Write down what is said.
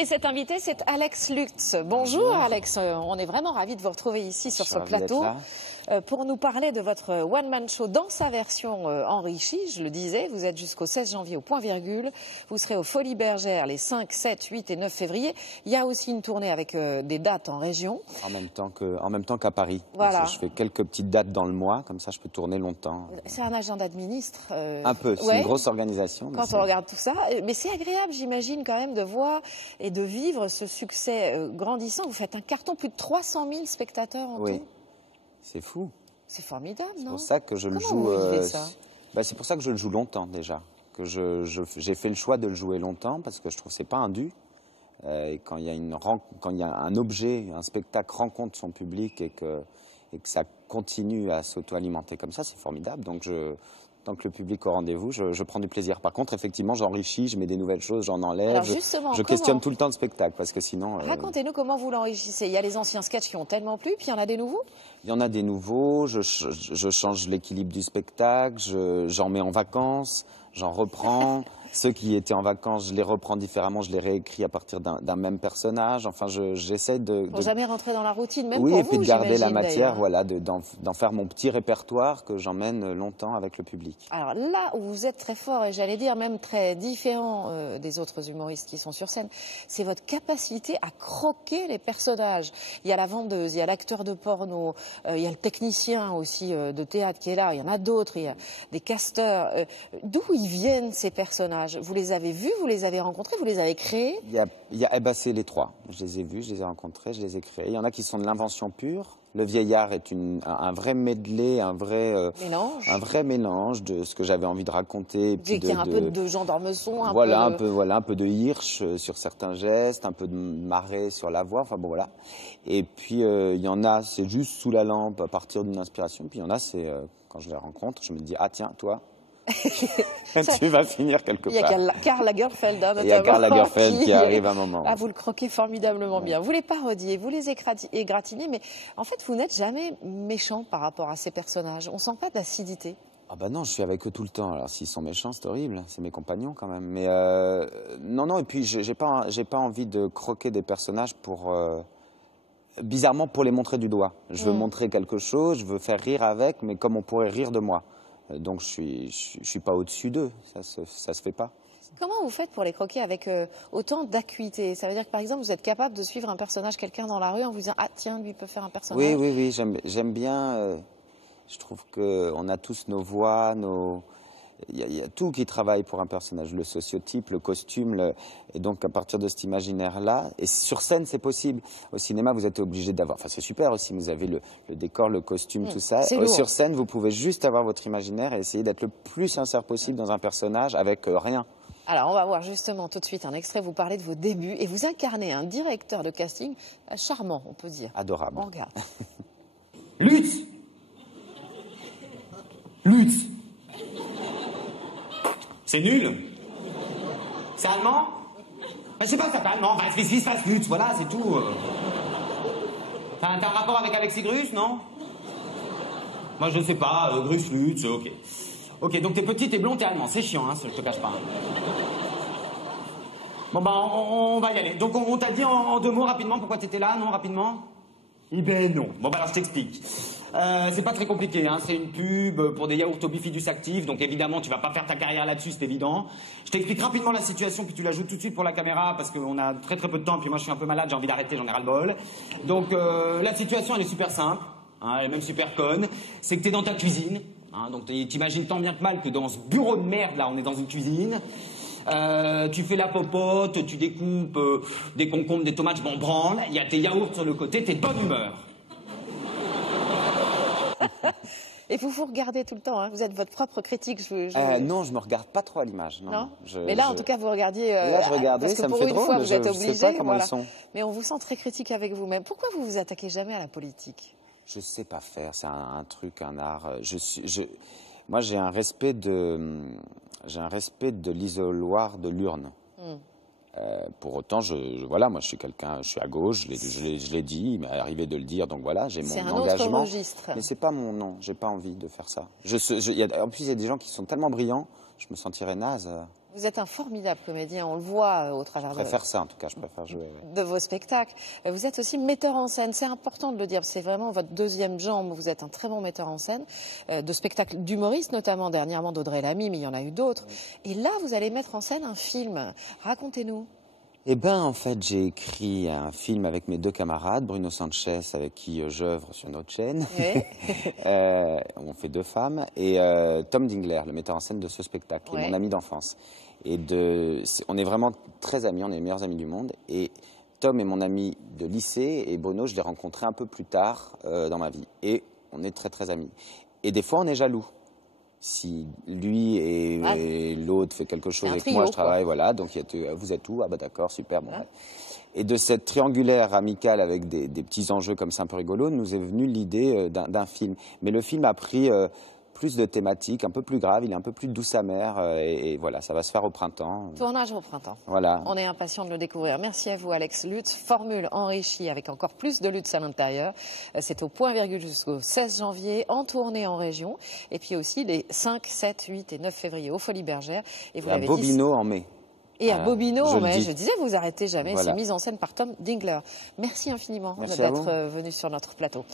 Et cet invité, c'est Alex Lutz. Bonjour Alex, on est vraiment ravis de vous retrouver ici sur ce plateau pour nous parler de votre one-man show dans sa version enrichie. Je le disais, vous êtes jusqu'au 16 janvier au point virgule. Vous serez aux Folies Bergères les 5, 7, 8 et 9 février. Il y a aussi une tournée avec des dates en région. En même temps qu'à Paris. Voilà. Je fais quelques petites dates dans le mois, comme ça je peux tourner longtemps. C'est un agenda de ministre. Un peu, c'est une grosse organisation. Quand on regarde tout ça, mais c'est agréable, j'imagine, quand même, de voir et de vivre ce succès grandissant. Vous faites un carton, plus de 300 000 spectateurs en tout. C'est fou. C'est formidable, non? C'est pour ça que je le joue. C'est pour ça que je le joue longtemps déjà. Que j'ai fait le choix de le jouer longtemps parce que je trouve que c'est pas un dû. Et quand il y a un objet, un spectacle rencontre son public et que ça continue à s'auto-alimenter comme ça, c'est formidable. Donc tant que le public est au rendez-vous, je prends du plaisir. Par contre, effectivement, j'enrichis, je mets des nouvelles choses, j'en enlève. Alors justement, je questionne tout le temps le spectacle parce que sinon. Racontez-nous comment vous l'enrichissez. Il y a les anciens sketchs qui ont tellement plu, puis il y en a des nouveaux. Il y en a des nouveaux. Je change l'équilibre du spectacle. J'en mets en vacances. J'en reprends. Ceux qui étaient en vacances, je les reprends différemment, je les réécris à partir d'un même personnage. Enfin, j'essaie de... Pour jamais rentrer dans la routine, même pour vous, Oui, et puis de garder la matière, voilà, d'en faire mon petit répertoire que j'emmène longtemps avec le public. Alors là où vous êtes très fort, et j'allais dire même très différent des autres humoristes qui sont sur scène, c'est votre capacité à croquer les personnages. Il y a la vendeuse, il y a l'acteur de porno, il y a le technicien aussi de théâtre qui est là, il y en a d'autres, il y a des casteurs. D'où ils viennent ces personnages? Vous les avez vus, vous les avez rencontrés, vous les avez créés? C'est les trois. Je les ai vus, je les ai rencontrés, je les ai créés. Il y en a qui sont de l'invention pure. Le vieillard est un vrai medley, un vrai mélange de ce que j'avais envie de raconter. Il y a un peu de Jean d'Ormesson, un peu de Hirsch sur certains gestes, un peu de Marais sur la voix. Enfin bon voilà. Et puis il y en a, c'est juste sous la lampe à partir d'une inspiration. Puis il y en a, c'est quand je les rencontre, je me dis ah tiens toi. Tu vas finir quelque part. Il y a Karl Lagerfeld, notamment. Il y a Karl Lagerfeld qui arrive à un moment. Ah, vous le croquez formidablement bien. Vous les parodiez, vous les égratignez, mais en fait, vous n'êtes jamais méchant par rapport à ces personnages. On sent pas d'acidité. Ah bah non, je suis avec eux tout le temps. Alors s'ils sont méchants, c'est horrible. C'est mes compagnons quand même. Mais non. Et puis j'ai pas envie de croquer des personnages bizarrement pour les montrer du doigt. Je veux montrer quelque chose, je veux faire rire avec, mais comme on pourrait rire de moi. Donc je suis pas au-dessus d'eux, ça se fait pas. Comment vous faites pour les croquer avec autant d'acuité? Ça veut dire que par exemple vous êtes capable de suivre un personnage, quelqu'un dans la rue en vous disant ah tiens lui peut faire un personnage. Oui, j'aime bien. Je trouve qu'on a tous nos voix, il y a tout qui travaille pour un personnage, le sociotype, le costume, et donc à partir de cet imaginaire-là, et sur scène c'est possible. Au cinéma vous êtes obligé d'avoir, enfin c'est super aussi, vous avez le décor, le costume, tout ça. Sur scène vous pouvez juste avoir votre imaginaire et essayer d'être le plus sincère possible dans un personnage avec rien. Alors on va voir justement tout de suite un extrait, vous parlez de vos débuts et vous incarnez un directeur de casting charmant, on peut dire. Adorable. On regarde. Lutz. C'est nul. C'est allemand? Je sais pas, ça s'appelle allemand. Was Lutz, voilà, c'est tout. T'as un rapport avec Alexis Grus, non? Moi, je sais pas, Grus, Lutz, ok. Ok, donc t'es petit, t'es blond, t'es allemand. C'est chiant, hein, je te cache pas. Bon, bah, on va y aller. Donc, on t'a dit en 2 mots rapidement pourquoi t'étais là, non, rapidement? Eh ben non. Bon, bah, alors, je t'explique. C'est pas très compliqué, hein. C'est une pub pour des yaourts au bifidus actif, donc évidemment tu vas pas faire ta carrière là-dessus, c'est évident. Je t'explique rapidement la situation, puis tu la joues tout de suite pour la caméra, parce qu'on a très peu de temps, puis moi je suis un peu malade, j'ai envie d'arrêter, j'en ai ras-le-bol. Donc la situation elle est super simple, hein, elle est même super conne, c'est que t'es dans ta cuisine, hein, donc t'imagines tant bien que mal que dans ce bureau de merde là, on est dans une cuisine. Tu fais la popote, tu découpes des concombres, des tomates, bon branle, il y a tes yaourts sur le côté, t'es de bonne humeur. Et vous regardez tout le temps, hein. Vous êtes votre propre critique. Non, je me regarde pas trop à l'image. Non. Mais là, en tout cas, vous regardiez. Là, je regardais, parce que ça me pour fait une drôle. fois, vous êtes je obligé. sais pas comment ils sont. Mais on vous sent très critique avec vous-même. Pourquoi vous vous attaquez jamais à la politique? Je sais pas faire. C'est un truc, un art. Moi, j'ai un respect de l'isoloir de l'urne. Pour autant, moi, je suis quelqu'un, je suis à gauche, je l'ai dit, il m'est arrivé de le dire, donc voilà, j'ai mon engagement. C'est un autre registre. Mais c'est pas mon nom, j'ai pas envie de faire ça. En plus, il y a des gens qui sont tellement brillants, je me sentirais naze Vous êtes un formidable comédien, on le voit au travers Je préfère ça, en tout cas, je préfère jouer. de vos spectacles. Vous êtes aussi metteur en scène, c'est important de le dire, c'est vraiment votre deuxième jambe, vous êtes un très bon metteur en scène, de spectacles d'humoristes notamment, dernièrement d'Audrey Lamy, mais il y en a eu d'autres. Et là, vous allez mettre en scène un film, racontez-nous. Eh bien, en fait, j'ai écrit un film avec mes 2 camarades, Bruno Sanchez, avec qui j'œuvre sur notre chaîne. Oui. On fait 2 femmes. Et Tom Dingler, le metteur en scène de ce spectacle, Ouais. est mon ami d'enfance. On est vraiment très amis, on est les meilleurs amis du monde. Et Tom est mon ami de lycée, et Bruno, je l'ai rencontré un peu plus tard dans ma vie. Et on est très, très amis. Et des fois, on est jaloux. Si lui et l'autre fait quelque chose un et que trio, moi je travaille, quoi. voilà, donc vous êtes où? Ah bah d'accord, super. Bon, ouais. Et de cette triangulaire amicale avec des petits enjeux comme ça un peu rigolos, nous est venue l'idée d'un film. Mais le film a pris plus de thématiques, un peu plus graves, il est un peu plus douce amère, et voilà, ça va se faire au printemps. Tournage au printemps. Voilà. On est impatient de le découvrir. Merci à vous, Alex Lutz. Formule enrichie avec encore plus de Lutz à l'intérieur. C'est au point virgule jusqu'au 16 janvier, en tournée en région. Et puis aussi les 5, 7, 8 et 9 février aux Folies Bergères. Et vous Et à l'avez dit. Bobino en mai. Et à Bobino, je le mais dis. je disais, vous arrêtez jamais. Voilà. C'est mise en scène par Tom Dingler. Merci infiniment Merci à d'être vous. venu sur notre plateau.